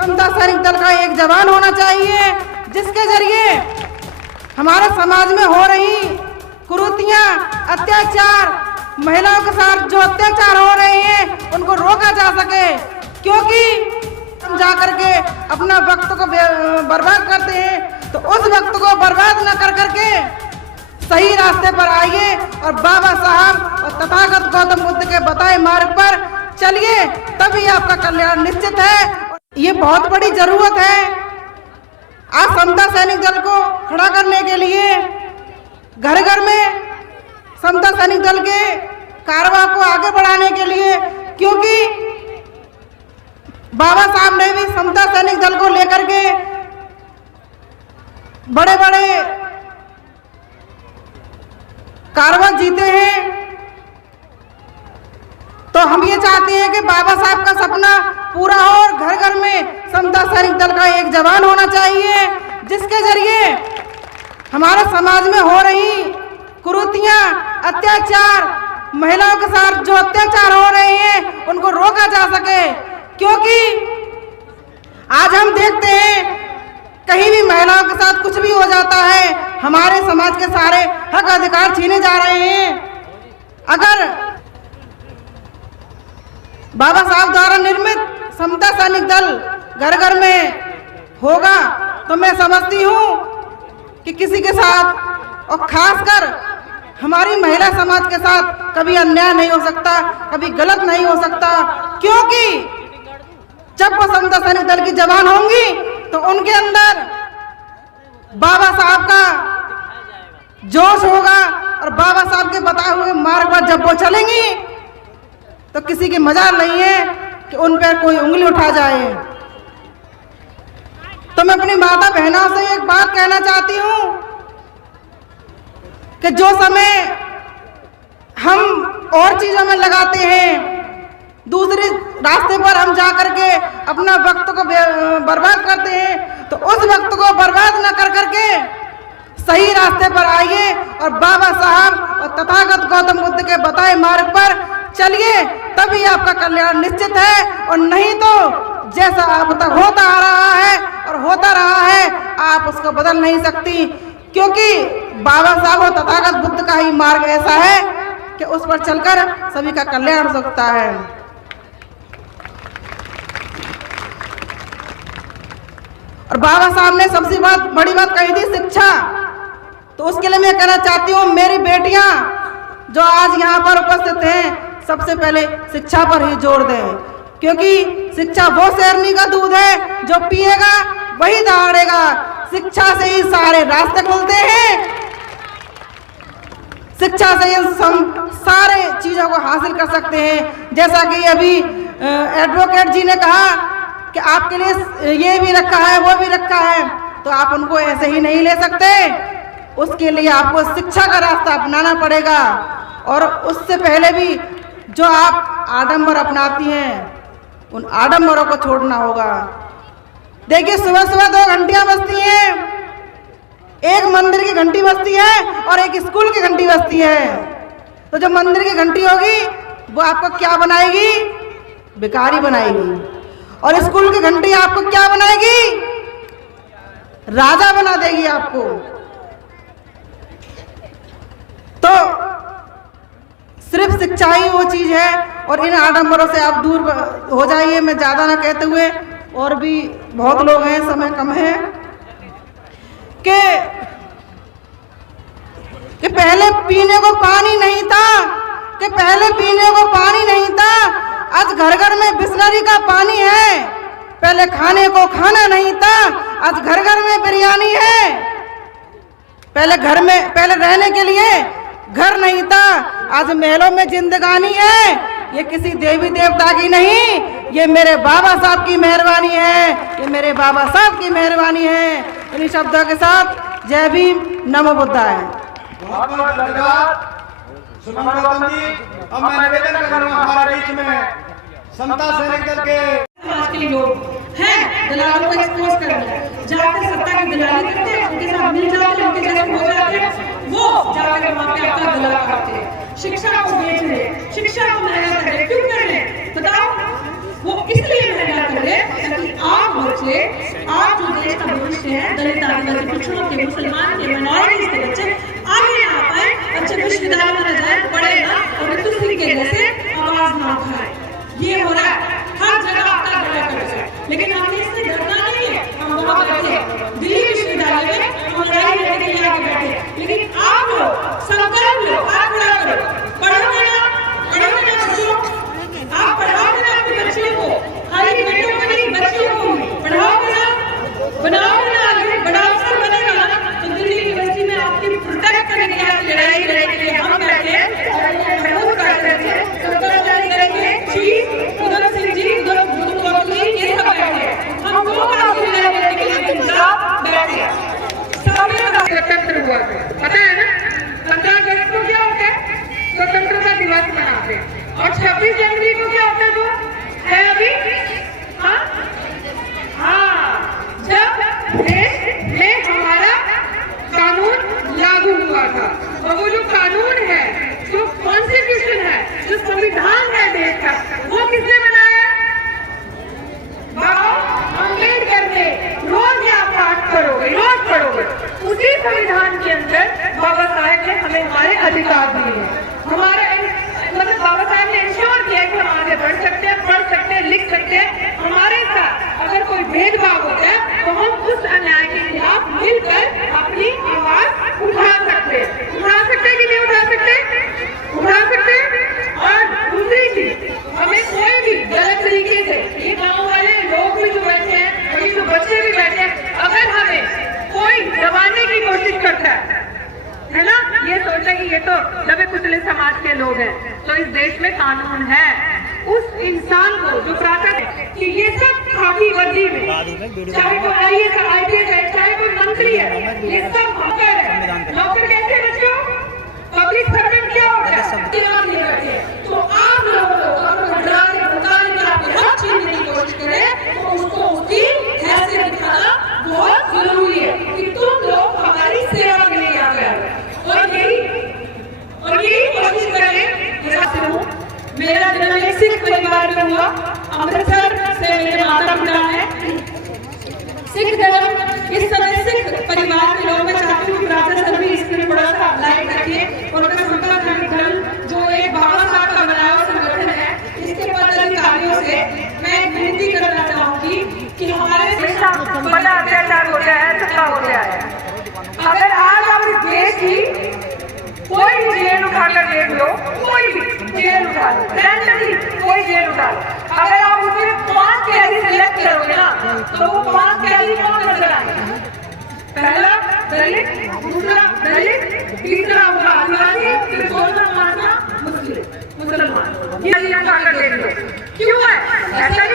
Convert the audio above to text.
समता सैनिक दल का एक जवान होना चाहिए जिसके जरिए हमारे समाज में हो रही कुरीतियां, अत्याचार, महिलाओं के साथ जो अत्याचार हो रहे हैं उनको रोका जा सके। क्योंकि हम जा करके अपना वक्त को बर्बाद करते हैं, तो उस वक्त को बर्बाद न कर करके सही रास्ते पर आइए और बाबा साहब और तथागत गौतम बुद्ध के बताए मार्ग पर चलिए, तभी आपका कल्याण निश्चित है। ये बहुत बड़ी जरूरत है आज समता सैनिक दल को खड़ा करने के लिए, घर घर में समता सैनिक दल के कारवा को आगे बढ़ाने के लिए। क्योंकि बाबा साहब ने भी समता सैनिक दल को लेकर के बड़े बड़े कारवा जीते हैं, तो हम ये चाहते हैं कि बाबा साहब का सपना पूरा हो और घर घर में समता सैनिक दल का एक जवान होना चाहिए जिसके जरिए हमारे समाज में हो रही कुरीतियां, अत्याचार, महिलाओं के साथ जो अत्याचार हो रहे हैं उनको रोका जा सके। क्योंकि आज हम देखते हैं कहीं भी महिलाओं के साथ कुछ भी हो जाता है, हमारे समाज के सारे हक अधिकार छीने जा रहे हैं। अगर बाबा साहब द्वारा निर्मित समता सैनिक दल घर घर में होगा तो मैं समझती हूँ कि किसी के साथ और खासकर हमारी महिला समाज के साथ कभी अन्याय नहीं हो सकता, कभी गलत नहीं हो सकता। क्योंकि जब वो समता सैनिक दल की जवान होंगी तो उनके अंदर बाबा साहब का जोश होगा और बाबा साहब के बताए हुए मार्ग पर जब वो चलेंगी तो किसी की मजाल नहीं है कि उन पर कोई उंगली उठा जाए। तो मैं अपनी माता बहनों से एक बात कहना चाहती हूँ कि जो समय हम और चीजों में लगाते हैं, दूसरे रास्ते पर हम जा करके अपना वक्त को बर्बाद करते हैं, तो उस वक्त को बर्बाद न कर करके सही रास्ते पर आइए और बाबा साहब और तथागत गौतम बुद्ध के बताए मार्ग पर चलिए, तभी आपका कल्याण निश्चित है। और नहीं तो जैसा अब तक होता आ रहा है और होता रहा है, आप उसको बदल नहीं सकती। क्योंकि बाबा साहब और तथागत बुद्ध का ही मार्ग ऐसा है कि उस पर चलकर सभी का कल्याण हो सकता है। और बाबा साहब ने सबसे बड़ी बात कही थी शिक्षा, तो उसके लिए मैं कहना चाहती हूँ मेरी बेटियां जो आज यहाँ पर उपस्थित हैं, सबसे पहले शिक्षा पर ही जोर दें। क्योंकि शिक्षा वो शेरनी का दूध है, जो पिएगा वही दहाड़ेगा। शिक्षा से ही सारे रास्ते खुलते हैं, शिक्षा से ही हम सारे चीजों को हासिल कर सकते हैं। जैसा कि अभी एडवोकेट जी ने कहा कि आपके लिए ये भी रखा है, वो भी रखा है, तो आप उनको ऐसे ही नहीं ले सकते। उसके लिए आपको शिक्षा का रास्ता अपनाना पड़ेगा। और उससे पहले भी जो आप आडंबर अपनाती हैं, उन आडंबरों को छोड़ना होगा। देखिए सुबह सुबह 2 घंटियां बजती हैं, एक मंदिर की घंटी बजती है और एक स्कूल की घंटी बजती है। तो जो मंदिर की घंटी होगी वो आपको क्या बनाएगी? भिखारी बनाएगी। और स्कूल की घंटी आपको क्या बनाएगी? राजा बना देगी आपको। तो सिर्फ सिर्फ शिक्षा ही वो चीज है और इन आडंबरों से आप दूर हो जाइए। मैं ज्यादा ना कहते हुए, और भी बहुत लोग हैं, समय कम है, कि पहले पीने को पानी नहीं था, कि पहले पीने को पानी नहीं था, आज घर घर में बिस्लरी का पानी है। पहले खाने को खाना नहीं था, आज घर घर में बिरयानी है। पहले रहने के लिए घर नहीं था, आज महलों में जिंदगानी है। ये किसी देवी देवता की नहीं, ये मेरे बाबा साहब की मेहरबानी है, ये मेरे बाबा साहब की मेहरबानी है। इन शब्दों के साथ जय भीम, नमो बुद्धाय। बहुत बहुत धन्यवाद सुमन गौतम जी। अब मैं निवेदन करूंगा हमारे बीच में समता सैनिक दल के आज के लोग हैं दलालों को एक्सपोज करना, जाकर सत्ता की दलाली करते हैं, उनके साथ मिल जाते हैं, उनके जैसे हो जाते हैं, वो जाकर वहाँ पे आपका गला काटते हैं। शिक्षा को बेच रहे, शिक्षा को महंगा कर रहे, क्यों कर रहे? बताओ वो इसलिए महंगा कर रहे हैं ताकि आप बच्चे, आप जो देश का भविष्य है, दलित आदिवासी पिछड़ों के, मुसलमान के, माइनॉरिटीज के बच्चे आगे आ पाए, अच्छे विश्वविद्यालय में रह जाए, पढ़े ना और ऋतु सिंह के जैसे आवाज ना उठाए। ये हो रहा है हर जगह आपका बड़ा कर है, लेकिन हमने इससे डरना नहीं है। हम वहां बैठे दिल्ली विश्वविद्यालय में हम लड़ाई लड़ने के लिए आगे बैठे, लेकिन आप लोग संकल्प लो, हाथ खड़ा करो, पढ़ोगे ना बच्चों, आप पढ़ाओगे ना अपने बच्चों को, खाली बेटों को नहीं बच्चों को पढ़ाओगे ना, बनाओगे ना, आगे बड़ा अफसर बनेगा ना, तो दिल्ली यूनिवर्सिटी में आपकी प्रोटेक्ट करने के लिए लड़ाई लड़ने के लिए हम बैठे हैं, महबूब करते थे, संकल्प करेंगे, चीफ उधर सिंह जी, उधर बुद्धि ये सब बैठे, हम दो बार की लड़ाई लड़ने के लिए इंतजार बैठे। स्वतंत्र हुआ पता है ना, 15 अगस्त को क्या होता है, स्वतंत्रता दिवस मनाते हैं, और 26 जनवरी को क्या होता है, वो है अभी, हाँ, जब देश में हमारा कानून लागू हुआ था, और वो जो कानून है, जो कॉन्स्टिट्यूशन है, जो संविधान है देश का, वो किसने बनाया? बाबा अम्बेडकर ने। रोज आप पाठ करोगे, रोज पढ़ोगे, उसी संविधान के अंदर बाबा साहेब ने हमें हमारे अधिकार दिए हैं। हमारे मतलब बाबा साहब ने इंश्योर किया कि हम आगे बढ़ सकते हैं, पढ़ सकते हैं, लिख सकते हैं। हमारे साथ अगर कोई भेदभाव होता है तो हम उस अन्याय के खिलाफ मिलकर अपनी आवाज उठा सकते हैं। उठा सकते कि नहीं उठा सकते? उठा सकते। और दूसरी चीज, हमें कोई भी गलत तरीके से, ये गाँव वाले लोग भी जो बैठे हैं और ये जो बच्चे भी बैठे हैं, अगर हमें कोई दबाने की कोशिश करता है ना, ये सोचता है कि ये तो दबे कुचले समाज के लोग हैं, तो इस देश में कानून है। उस इंसान को जो प्राप्त है कि ये सब खाकी वर्दी में, चाहे वो IAS IPS है, चाहे वो मंत्री है, ये सब नौकर है। नौकर कैसे बच्चों? पब्लिक सर्वेंट क्या होता है? तो आप लोगों को अगर डराने धमकाने के आपके हक छीनने की कोशिश करें तो उसको उसकी हैसियत दिखाना बहुत जरूरी है कि तुम लोग हमारी सेवा के लिए आ गए। और यही कोशिश करें। मेरा जन्म एक सिख परिवार में हुआ, अमृतसर से मेरे माता पिता हैं। सिख धर्म इस समय सिख परिवार के लोग, मैं चाहती हूँ प्रार्थना सभी इसमें थोड़ा सा लाइट रखिए। और धर्म जो एक बाबा साहब का बनाया संगठन है, इसके पदाधिकारियों से मैं विनती करना चाहूंगी कि हमारे बड़ा अत्याचार होता है, सत्ता होता है। अगर आज आप इस देश की कोई भी जेल उठाकर देख लो, कोई भी जेल उठा लो, रैंडमली कोई जेल उठा लो, अगर आप उसमें 5 कैदी सिलेक्ट करोगे ना, तो वो 5 कैदी कौन नजर आएंगे? पहला दलित, दूसरा दलित, तीसरा होगा आदिवासी, फिर चौथा मारना मुसलमान। ये उठाकर देख लो। क्यों है ऐसा?